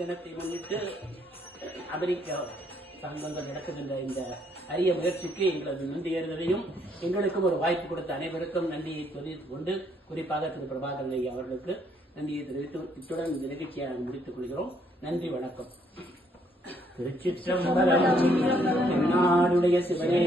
தினத்தை முன்னிட்டு அமெரிக்கா சங்கங்கள் நடக்குகின்ற இந்த அரிய முயற்சிக்கு எங்களது நன்றியறிவதையும் எங்களுக்கும் ஒரு வாய்ப்பு கொடுத்த அனைவருக்கும் நன்றியை தெரிவித்துக் கொண்டு குறிப்பாக திரு பிரபாகரன் ஐயா அவர்களுக்கு நன்றியை தெரிவித்து இத்துடன் இந்த நிகழ்ச்சியை நாங்கள் முடித்துக் கொள்கிறோம். நன்றி, வணக்கம். திருச்சிற்றம்பலம். என்னாடுடைய சிவனே